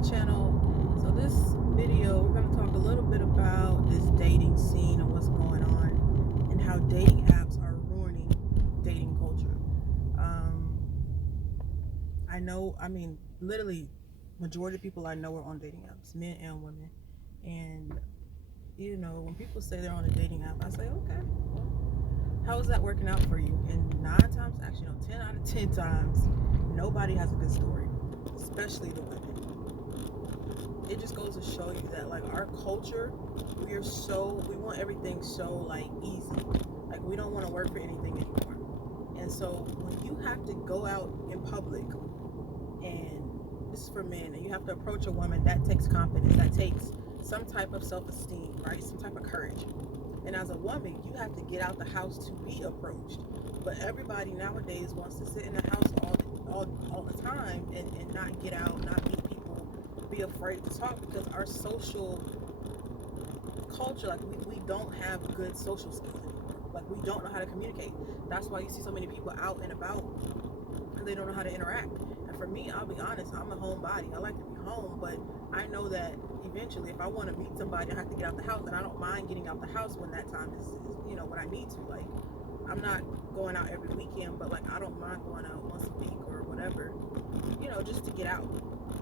my channel. So this video, we're going to talk a little bit about this dating scene and what's going on and how dating apps are ruining dating culture. Um, literally, majority of people I know are on dating apps, men and women. And, when people say they're on a dating app, I say, okay, well, how is that working out for you? And 9 times, actually, no, 10 out of 10 times, nobody has a good story, especially the women. It just goes to show you that like our culture, we want everything so like easy. Like we don't want to work for anything anymore. And so when you have to go out in public, and this is for men, and you have to approach a woman, that takes confidence, that takes some type of self-esteem, right? Some type of courage. And as a woman, you have to get out the house to be approached. But everybody nowadays wants to sit in the house all the time and not get out, not meet people, be afraid to talk because our social culture, like we don't have good social skills anymore. Like we don't know how to communicate. That's why you see so many people out and about and they don't know how to interact. And for me, I'll be honest, I'm a homebody. I like to be home, but I know that eventually if I want to meet somebody, I have to get out the house, and I don't mind getting out the house when that time is when I need to. Like I'm not going out every weekend, but like I don't mind going out once a week or whatever, just to get out.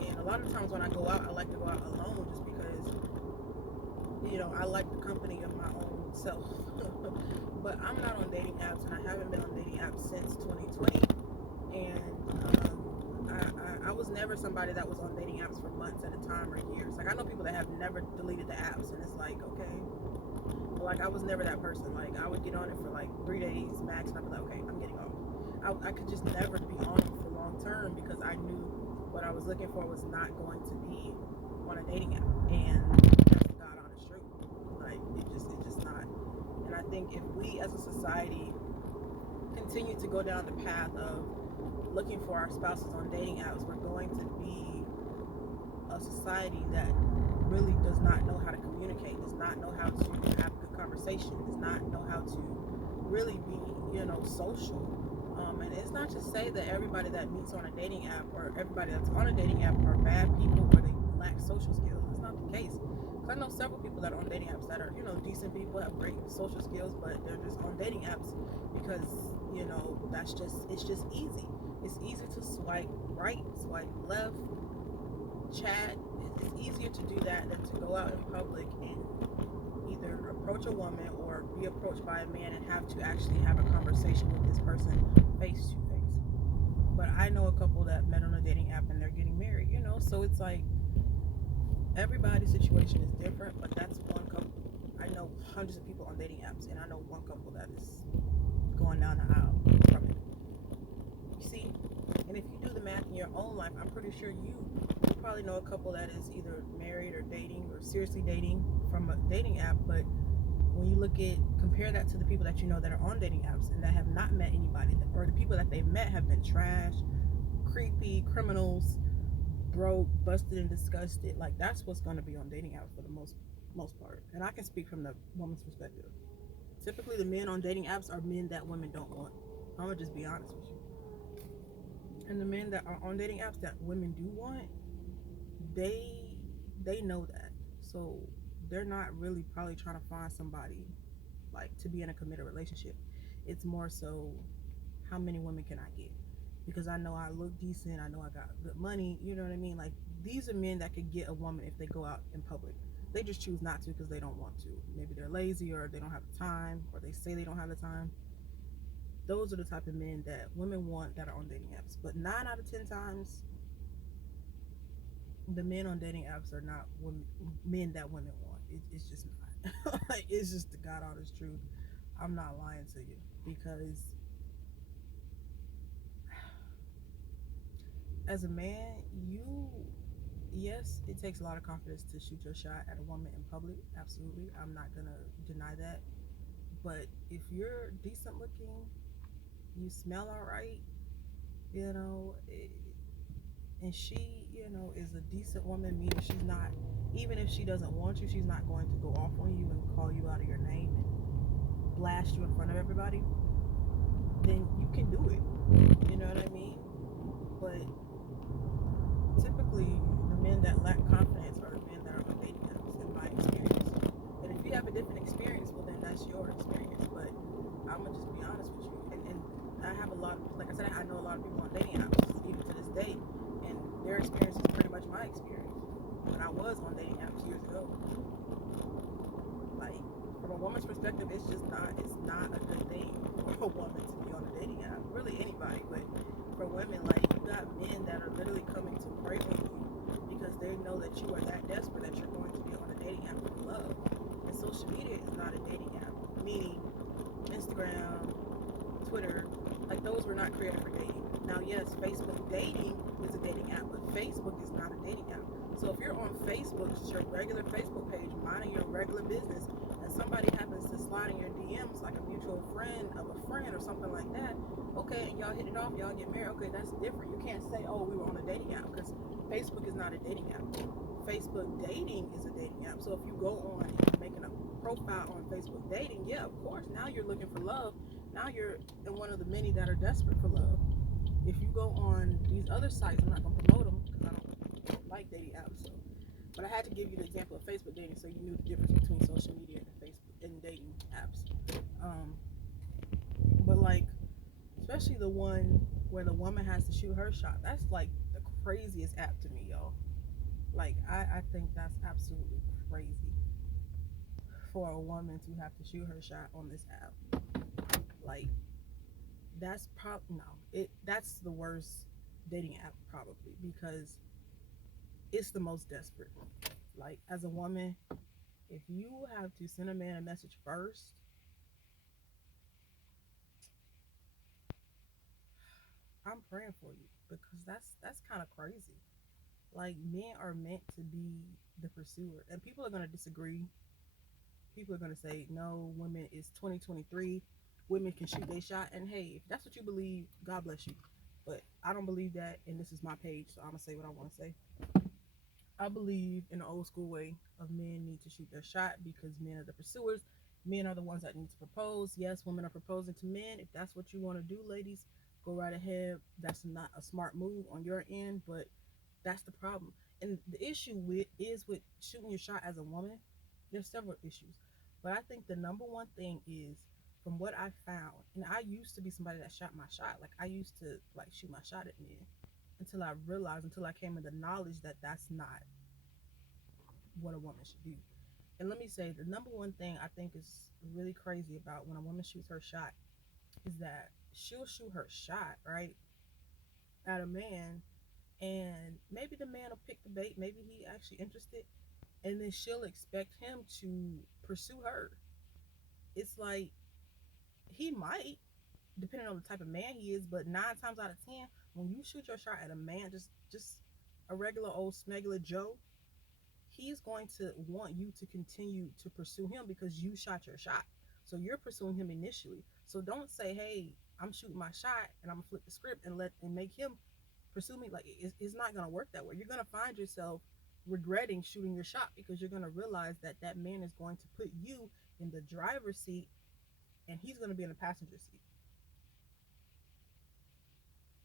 And a lot of times when I go out, I like to go out alone just because, I like the company of my own self. But I'm not on dating apps, and I haven't been on dating apps since 2020. And I was never somebody that was on dating apps for months at a time or years. Like I know people that have never deleted the apps, and it's like, okay, but like I was never that person. Like I would get on it for like 3 days max, and I'd be like, okay, I'm getting off. I could just never be on it for long term because I knew what I was looking for was not going to be on a dating app, and that's the God honest truth. Like it's just not. And I think if we as a society continue to go down the path of looking for our spouses on dating apps, we're going to be a society that really does not know how to communicate, does not know how to have good conversation, does not know how to really be, social. And it's not to say that everybody that meets on a dating app or everybody that's on a dating app are bad people or they lack social skills. That's not the case. Because I know several people that are on dating apps that are, decent people, have great social skills, but they're just on dating apps because, it's just easy. It's easy to swipe right, swipe left, chat. It's easier to do that than to go out in public and either approach a woman or be approached by a man and have to actually have a conversation with this person face to face. But I know a couple that met on a dating app and they're getting married, so it's like everybody's situation is different, but that's one couple. I know hundreds of people on dating apps, and I know one couple that is going down the aisle from it. You see, and if you do the math in your own life, I'm pretty sure you probably know a couple that is either married or dating or seriously dating from a dating app. But when you compare that to the people that you know that are on dating apps and that have not met anybody, or the people that they've met have been trash, creepy, criminals, broke, busted, and disgusted. Like that's what's going to be on dating apps for the most part. And I can speak from the woman's perspective. Typically, the men on dating apps are men that women don't want. I'm gonna just be honest with you. And the men that are on dating apps that women do want, they they know that. So they're not really probably trying to find somebody like to be in a committed relationship. It's more so how many women can I get? Because I know I look decent, I know I got good money, you know what I mean? Like these are men that could get a woman if they go out in public. They just choose not to because they don't want to. Maybe they're lazy or they don't have the time or they say they don't have the time. Those are the type of men that women want that are on dating apps. But 9 out of 10 times, the men on dating apps are not men that women want. It's just not. Like, it's just the God honest truth. I'm not lying to you because as a man, yes, it takes a lot of confidence to shoot your shot at a woman in public. Absolutely, I'm not gonna deny that. But if you're decent looking, you smell all right, you know, and she, is a decent woman, meaning she's not, even if she doesn't want you, she's not going to go off on you and call you out of your name and blast you in front of everybody, then you can do it. You know what I mean? But typically, the men men that lack confidence are the men that are on dating apps, in my experience. And if you have a different experience, well, then that's your experience. But I'm gonna just be honest with you. And I have a lot, like I said, I know a lot of people on dating apps, even to this day, and their experience is pretty much my experience. When I was on dating apps years ago, like from a woman's perspective, it's not a good thing for a woman to be on a dating app. Really anybody, but for women, like you got men that are literally coming to prey on you because they know that you are that desperate that you're going to be on a dating app for love. And social media is not a dating app, meaning Instagram, Twitter, like those were not created for dating. Now, yes, Facebook dating is a dating app, but Facebook is not a dating app. So if you're on Facebook, it's your regular Facebook page, minding your regular business, and somebody happens to slide in your DMs like a mutual friend of a friend or something like that, okay, and y'all hit it off, y'all get married, okay, that's different. You can't say, oh, we were on a dating app, because Facebook is not a dating app. Facebook dating is a dating app. So if you go on and you're making a profile on Facebook dating, yeah, of course, now you're looking for love. Now you're in one of the many that are desperate for love. If you go on these other sites, I'm not going to promote them because I don't like dating apps. So, but I had to give you the example of Facebook dating so you knew the difference between social media and Facebook and dating apps. But like, especially the one where the woman has to shoot her shot. That's like the craziest app to me, y'all. Like, I think that's absolutely crazy for a woman to have to shoot her shot on this app. Like, that's probably no, that's the worst dating app probably because it's the most desperate. Like, as a woman, if you have to send a man a message first, I'm praying for you because that's kind of crazy. Like, men are meant to be the pursuer, and people are gonna disagree. People are gonna say no, women is 2023, women can shoot their shot, and hey, if that's what you believe, God bless you. But I don't believe that, and this is my page, so I'm gonna say what I want to say. I believe in the old school way of men need to shoot their shot because men are the pursuers. Men are the ones that need to propose. Yes, women are proposing to men. If that's what you want to do, ladies, go right ahead. That's not a smart move on your end, but that's the problem. And the issue with shooting your shot as a woman. There's several issues, but I think the number one thing is from what I found. And I used to be somebody that shot my shot. Like I used to like shoot my shot at men until I came into knowledge that that's not what a woman should do. And let me say, the number one thing I think is really crazy about when a woman shoots her shot is that she'll shoot her shot, right, at a man, and maybe the man will pick the bait, maybe he actually interested, and then she'll expect him to pursue her. It's like he might, depending on the type of man he is, but 9 times out of 10, when you shoot your shot at a man, just a regular old smegular Joe, he's going to want you to continue to pursue him because you shot your shot. So you're pursuing him initially. So don't say, "Hey, I'm shooting my shot and I'm gonna flip the script and make him pursue me." Like it's not gonna work that way. You're gonna find yourself regretting shooting your shot because you're gonna realize that that man is going to put you in the driver's seat and he's gonna be in the passenger seat.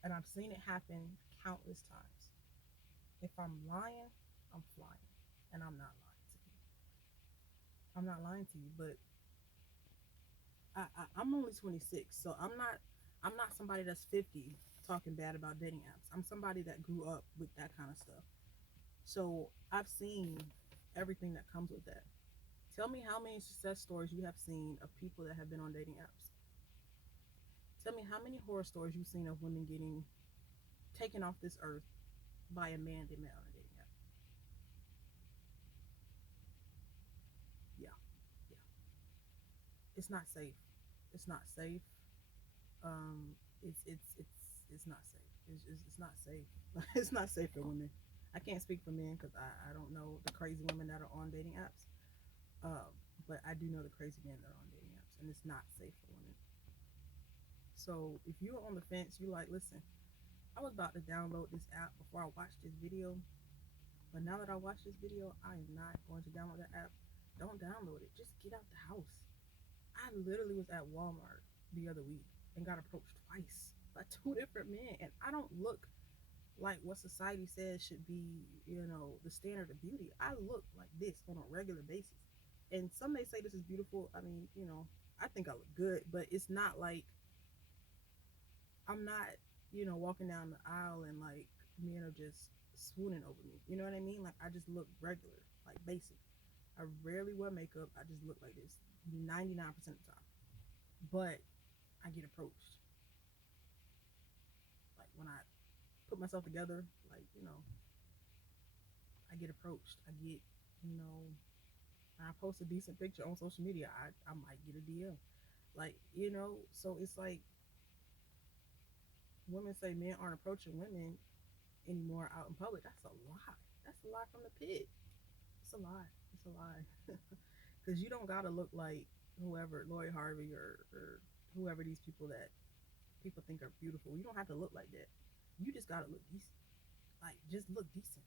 And I've seen it happen countless times. If I'm lying, I'm flying, and I'm not lying to you. I'm not lying to you, but I'm only 26, so I'm not somebody that's 50 talking bad about dating apps. I'm somebody that grew up with that kind of stuff. So I've seen everything that comes with that. Tell me how many success stories you have seen of people that have been on dating apps. Tell me how many horror stories you've seen of women getting taken off this earth by a man they met on a dating app. Yeah, yeah. It's not safe. It's not safe. It's not safe. It's not safe. It's not safe for women. I can't speak for men because I don't know the crazy women that are on dating apps. But I do know the crazy men that are on dating apps, and it's not safe for women. So if you're on the fence, you like, listen, I was about to download this app before I watched this video, but now that I watched this video, I am not going to download that app. Don't download it. Just get out the house. I literally was at Walmart the other week and got approached twice by two different men, and I don't look like what society says should be, the standard of beauty. I look like this on a regular basis. And some may say this is beautiful. I mean, I think I look good, but it's not like I'm not, walking down the aisle and like men are just swooning over me. You know what I mean? Like I just look regular, like basic. I rarely wear makeup. I just look like this 99% of the time. But I get approached. Like when I put myself together, like, I get approached. I get, you know, when I post a decent picture on social media, I might get a DM. Like, so it's like women say men aren't approaching women anymore out in public. That's a lie. That's a lie from the pit. It's a lie. It's a lie. Because you don't gotta look like whoever, Lori Harvey or whoever these people that people think are beautiful. You don't have to look like that. You just gotta look decent. Like just look decent.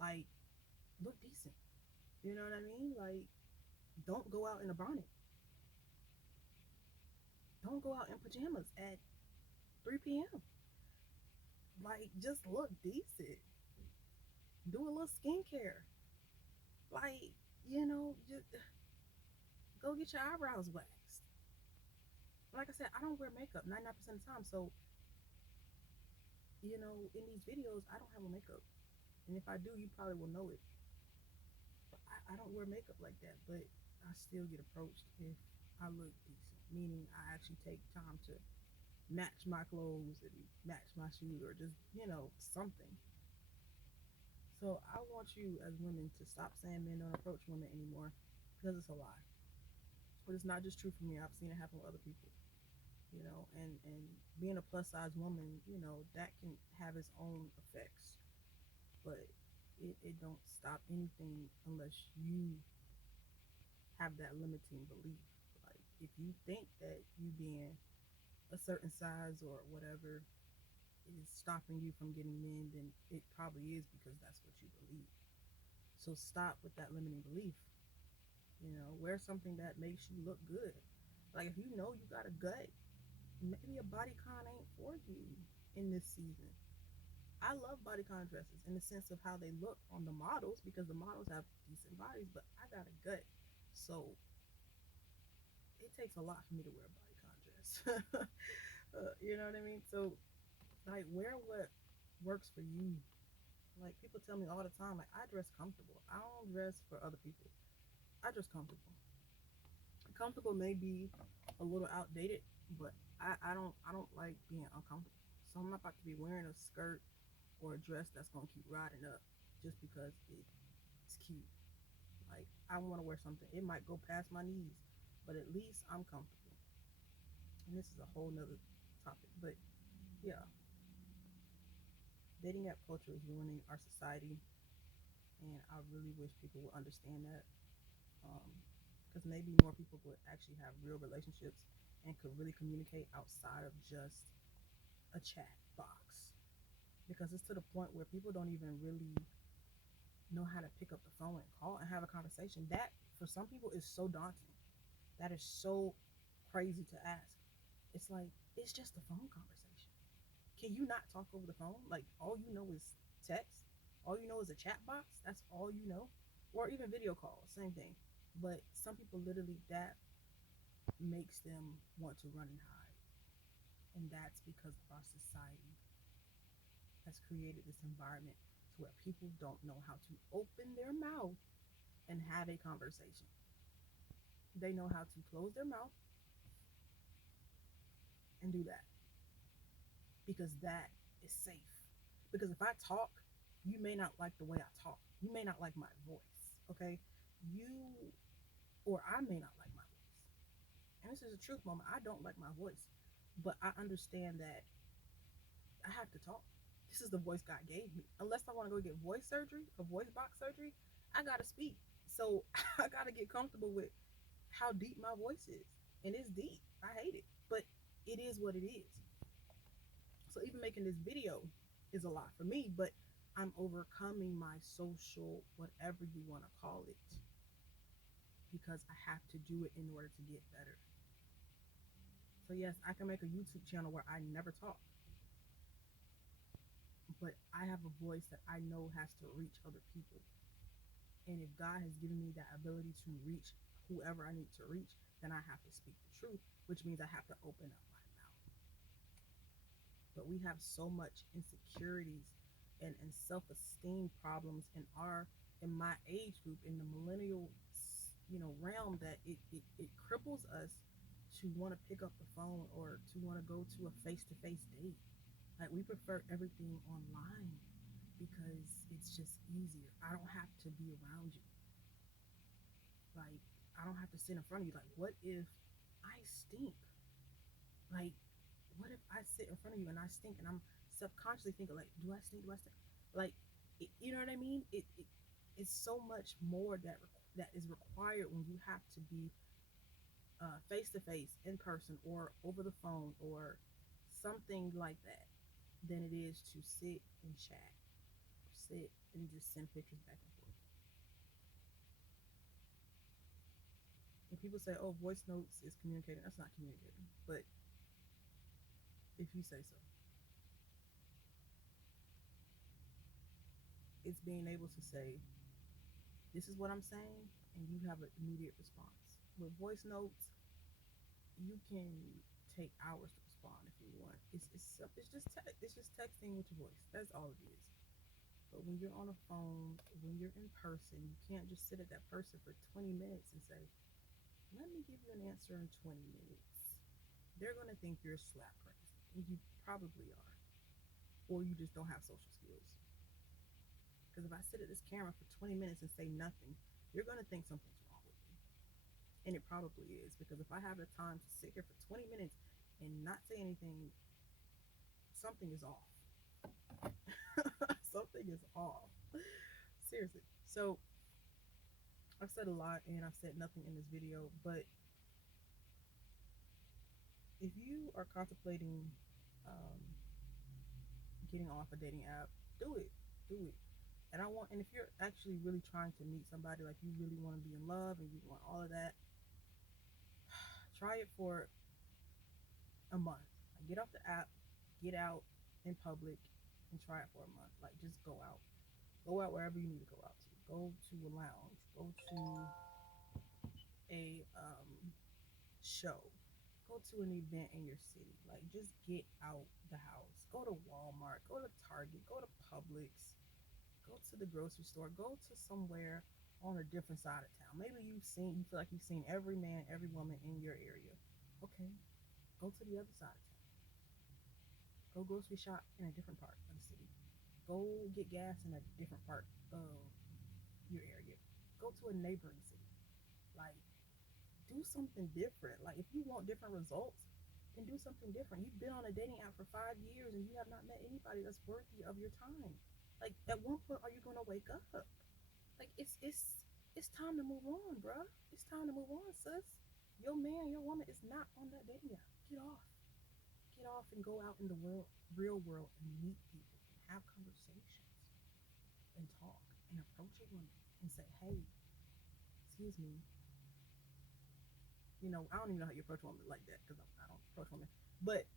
Like look decent. You know what I mean? Like don't go out in a bonnet. Don't go out in pajamas at 3 p.m. Like just look decent. Do a little skincare. Like, just go get your eyebrows waxed. Like I said, I don't wear makeup 99% of the time. So, in these videos, I don't have a makeup. And if I do, you probably will know it. I don't wear makeup like that, but I still get approached if I look decent. Meaning I actually take time to match my clothes and match my shoes or just, something. So I want you as women to stop saying men don't approach women anymore because it's a lie. But it's not just true for me. I've seen it happen with other people. And being a plus size woman, that can have its own effects, but it don't stop anything unless you have that limiting belief. Like if you think that you being a certain size or whatever is stopping you from getting men, then it probably is because that's what you believe. So stop with that limiting belief. Wear something that makes you look good. Like if you know you got a gut, maybe a bodycon ain't for you in this season. I love bodycon dresses in the sense of how they look on the models because the models have decent bodies, but I got a gut. So it takes a lot for me to wear a bodycon dress. You know what I mean? So, like, wear what works for you. Like, people tell me all the time, like, I dress comfortable. I don't dress for other people. I dress comfortable. Comfortable may be a little outdated, but I don't like being uncomfortable. So I'm not about to be wearing a skirt or a dress that's gonna keep riding up just because it's cute. Like I want to wear something. It might go past my knees, but at least I'm comfortable. And this is a whole nother topic. But yeah, dating app culture is ruining our society, and I really wish people would understand that. Because maybe more people would actually have real relationships and could really communicate outside of just a chat box. Because it's to the point where people don't even really know how to pick up the phone and call and have a conversation. That for some people is so daunting. That is so crazy to ask. It's like it's just a phone conversation. Can you not talk over the phone? Like all you know is text. All you know is a chat box. That's all you know, or even video calls. Same thing. But some people literally that makes them want to run and hide, and that's because of our society has created this environment to where people don't know how to open their mouth and have a conversation. They know how to close their mouth and do that because that is safe. Because if I talk, you may not like the way I talk. You may not like my voice, okay? You or I may not like my voice. And this is a truth moment. I don't like my voice, but I understand that I have to talk. This is the voice God gave me. Unless I want to go get voice surgery or voice box surgery, I got to speak. So I got to get comfortable with how deep my voice is. And it's deep. I hate it, but it is what it is. So even making this video is a lot for me, but I'm overcoming my social, whatever you want to call it, because I have to do it in order to get better. So yes, I can make a YouTube channel where I never talk, but I have a voice that I know has to reach other people. And if God has given me that ability to reach whoever I need to reach, then I have to speak the truth, which means I have to open up my mouth. But we have so much insecurities and self-esteem problems in my age group, in the millennial realm, that it cripples us to want to pick up the phone or to want to go to a face-to-face date. Like, we prefer everything online because it's just easier. I don't have to be around you. Like, I don't have to sit in front of you. Like, what if I stink? Like, what if I sit in front of you and I stink, and I'm subconsciously thinking, like, do I stink? Do I stink? Like, you know what I mean? It's so much more that is required when you have to be face to face, in person, or over the phone, or something like that, than it is to sit and chat, sit and just send pictures back and forth. And people say, "Oh, voice notes is communicating." That's not communicating, but if you say so, it's being able to say, "This is what I'm saying," and you have an immediate response. With voice notes, you can take hours to respond if you want. It's just texting with your voice. That's all it is. But when you're on a phone, when you're in person, you can't just sit at that person for 20 minutes and say, "Let me give you an answer in 20 minutes." They're gonna think you're slap crazy, and you probably are, or you just don't have social skills. Because if I sit at this camera for 20 minutes and say nothing, you're gonna think something's wrong with me. And it probably is, because if I have the time to sit here for 20 minutes and not say anything, something is off. Something is off. Seriously. So I've said a lot and I've said nothing in this video, but if you are contemplating um, getting off a dating app, do it. Do it. And if you're actually really trying to meet somebody, like you really want to be in love and you want all of that, try it for a month. Like, get off the app, get out in public, and try it for a month. Like, just go out. Go out wherever you need to go out to. Go to a lounge. Go to a show. Go to an event in your city. Like, just get out the house. Go to Walmart. Go to Target. Go to Publix. Go to the grocery store. Go to somewhere on a different side of town. Maybe you feel like you've seen every man, every woman in your area. Okay, go to the other side of town. Go grocery shop in a different part of the city. Go get gas in a different part of your area. Go to a neighboring city. Like, do something different. Like, if you want different results, then do something different. You've been on a dating app for 5 years and you have not met anybody that's worthy of your time. Like, at one point, are you gonna wake up? Like, it's time to move on, bruh. It's time to move on, sis. Your man, your woman is not on that dating app. Get off. Get off and go out in the world, real world, and meet people and have conversations and talk and approach a woman and say, "Hey, excuse me." I don't even know how you approach a woman like that, because I don't approach women. But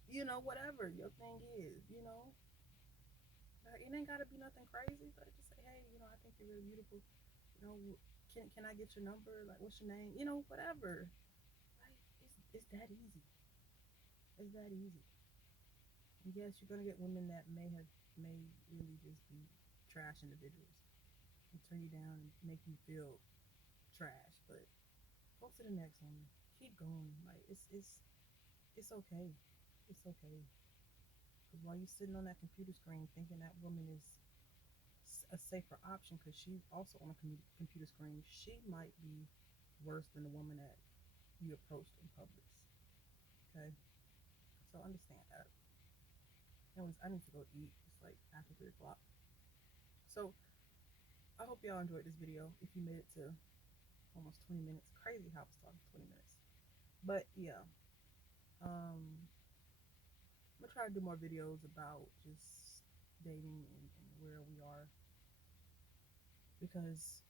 whatever your thing is, it ain't gotta be nothing crazy. But just say, "Hey, I think you're really beautiful. You know, can I get your number? Like, what's your name? Whatever." Like, it's that easy. It's that easy. And yes, you're gonna get women that may really just be trash individuals and turn you down and make you feel trash. But go to the next one. Keep going. Like, it's okay. It's okay. Because while you're sitting on that computer screen thinking that woman is a safer option because she's also on a computer screen, she might be worse than the woman that you approached in public. Okay, so understand that. Anyways, I need to go eat. It's like after 3 o'clock. So I hope y'all enjoyed this video. If you made it to almost 20 minutes, crazy how it's talking 20 minutes. But yeah, I'm gonna try to do more videos about just dating and where we are, because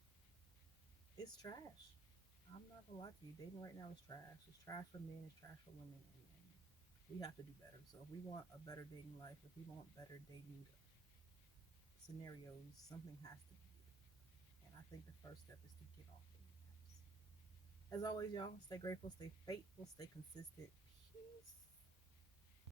it's trash. I'm not gonna lie to you. Dating right now is trash. It's trash for men. It's trash for women, and we have to do better. So if we want a better dating life, if we want better dating scenarios, something has to give. And I think the first step is to get off the apps. As always, y'all, stay grateful, stay faithful, stay consistent. Peace.